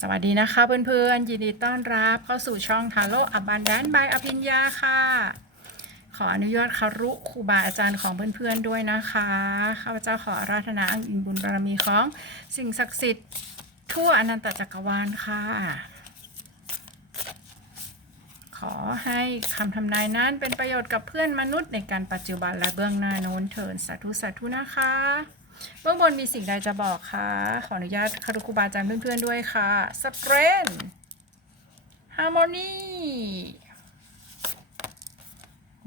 สวัสดีนะคะเพื่อนๆ ยินดีต้อนรับเข้าสู่ช่องทาโร่อบันแดนบายอภิญญาค่ะ ขออนุญาตคารุครูบาอาจารย์ของเพื่อนๆด้วยนะคะข้าพเจ้าขออาราธนาอังอินบุญบารมีของ สิ่งศักดิ์สิทธิ์ทั่วอนันตจักรวาลค่ะ ขอให้คำทำนายนั้นเป็นประโยชน์กับเพื่อนมนุษย์ในการปัจจุบันและเบื้องหน้าโน้นเถินสาธุสาธุนะคะ เบื้องบนมีสิ่งใดจะบอกคะ ขออนุญาตคารุครูบาอาจารย์เพื่อนๆด้วยค่ะสเตรนฮาร์โมนี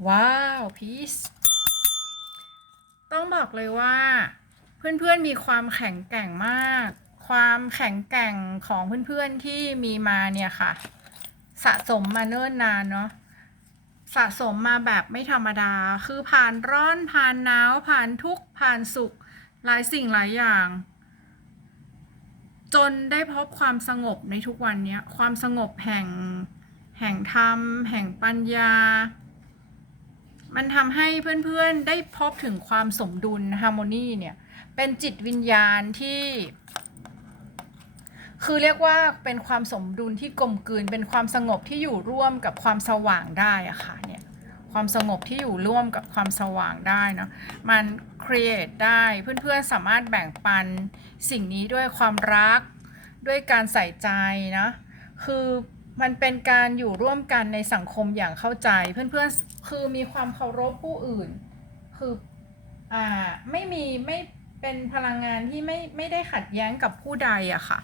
ว้าวพีซต้องบอกเลยว่า เพื่อนๆมีความแข็งแกร่งมาก ความแข็งแกร่งของเพื่อนๆที่มีมาเนี่ยค่ะ สะสมมาเนิ่นนานเนาะสะสมมาแบบไม่ธรรมดา คือผ่านร้อนผ่านหนาวผ่านทุกข์ผ่านสุข หลายสิ่งหลายอย่าง จนได้พบความสงบในทุกวันนี้ความสงบแห่งแห่งธรรม แห่งปัญญา มันทำให้เพื่อนๆได้พบถึงความสมดุลฮาร์โมนีเนี่ย เป็นจิตวิญญาณที่ คือเรียกว่าเป็นความสมดุลที่กลมกลืน เป็นความสงบที่อยู่ร่วมกับความสว่างได้อะค่ะ ความสงบที่อยู่ร่วมกับความสว่างได้เนาะมัน create ได้เพื่อนๆสามารถแบ่งปันสิ่งนี้ด้วยความรักด้วยการใส่ใจนะคือมันเป็นการอยู่ร่วมกันในสังคมอย่างเข้าใจ เพื่อนๆคือมีความเคารพผู้อื่น คืออ่าไม่มีไม่เป็นพลังงานที่ไม่ไม่ได้ขัดแย้งกับผู้ใดอะค่ะ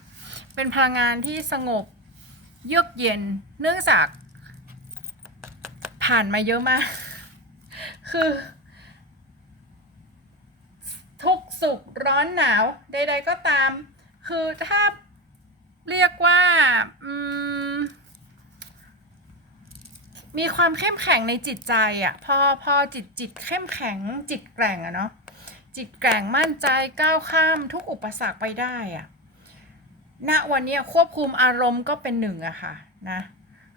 เป็นพลังงานที่สงบเยือกเย็นเนื่องจาก ผ่านมาเยอะมาก คือ ทุกสุขร้อนหนาว ใด ๆ ก็ตาม คือถ้าเรียกว่าอืมมีความเข้มแข็งในจิตใจอะ่ะพอพอจิตจิตเข้มแข็งจิตแกร่งอะเนาะจิตแกร่งมั่นใจก้าวข้ามทุกอุปสรรคไปได้อะณวันนี้ควบคุมอารมณ์ก็เป็นหนึ่งอะค่ะนะ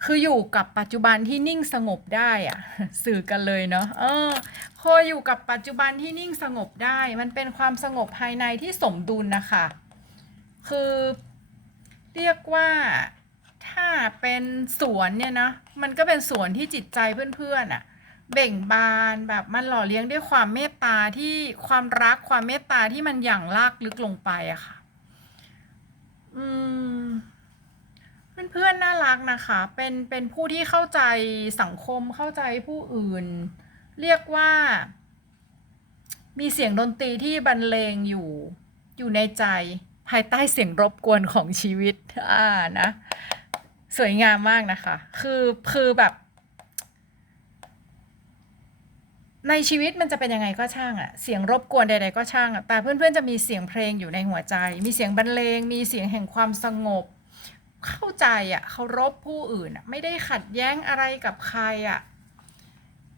คืออยู่กับปัจจุบันที่นิ่งสงบได้อะสื่อกันเลยเนาะเออพออยู่กับปัจจุบันที่นิ่งสงบได้ มันเป็นความสงบภายในที่สมดุลนะคะ คือเรียกว่าถ้าเป็นสวนเนี่ยนะมันก็เป็นสวนที่จิตใจเพื่อนๆอะเบ่งบานแบบมันหล่อเลี้ยงด้วยความเมตตาที่ความรักความเมตตาที่มันหยั่งลากลึกลงไปอะค่ะ อืม เพื่อนๆน่า รักนะคะ เป็นเป็นผู้ที่เข้าใจสังคมเข้าใจผู้อื่น เรียกว่า มีเสียงดนตรีที่บรรเลงอยู่อยู่ในใจภายใต้เสียงรบกวนของชีวิตอ่านะ สวยงามมากนะคะ คือคือแบบ ในชีวิตมันจะเป็นยังไงก็ช่างอะเสียงรบกวนใดๆก็ช่างอะแต่เพื่อนๆจะมีเสียงเพลงอยู่ในหัวใจ มีเสียงบรรเลง มีเสียงแห่งความสงบ เข้าใจอะเคารพผู้อื่นอะไม่ได้ขัดแย้งอะไรกับใครอะ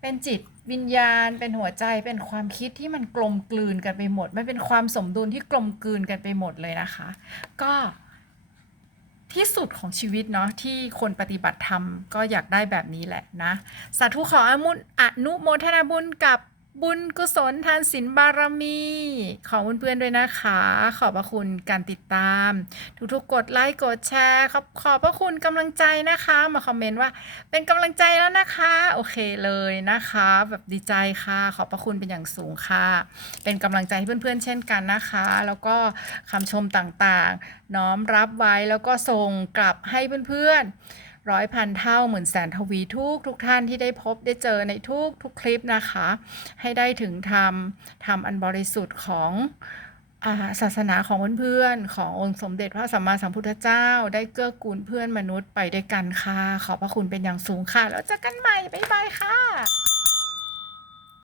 เป็นจิตวิญญาณ เป็นหัวใจเป็นความคิดที่มันกลมกลืนกันไปหมด มันเป็นความสมดุลที่กลมกลืนกันไปหมดเลยนะคะ ก็ที่สุดของชีวิตเนาะที่คนปฏิบัติธรรมก็อยากได้แบบนี้แหละนะ สาธุขออนุอนุโมทนาบุญกับ บุญกุศลทานศีลบารมี ของเพื่อนๆด้วยนะคะ ขอบพระคุณการติดตาม ทุกๆกดไลค์กดแชร์ขอบขอบพระคุณกำลังใจนะคะ มาคอมเมนต์ว่าเป็นกำลังใจแล้วนะคะ โอเคเลยนะคะ แบบดีใจค่ะ ขอบพระคุณเป็นอย่างสูงค่ะ เป็นกำลังใจให้เพื่อนๆ เช่นกันนะคะ แล้วก็คำชมต่างๆ น้อมรับไว้แล้วก็ส่งกลับให้เพื่อนๆ ร้อยพันเท่าหมื่นแสนทวีทุกทุกท่านที่ได้พบได้เจอในทุกทุกคลิปนะคะ ให้ได้ถึงธรรมธรรมอันบริสุทธิ์ของศาสนาของเพื่อนๆ ขององค์สมเด็จพระสัมมาสัมพุทธเจ้า ได้เกื้อกูลเพื่อนมนุษย์ไปด้วยกันค่ะ ขอบพระคุณเป็นอย่างสูงค่ะ แล้วเจอกันใหม่ บ๊ายบายค่ะ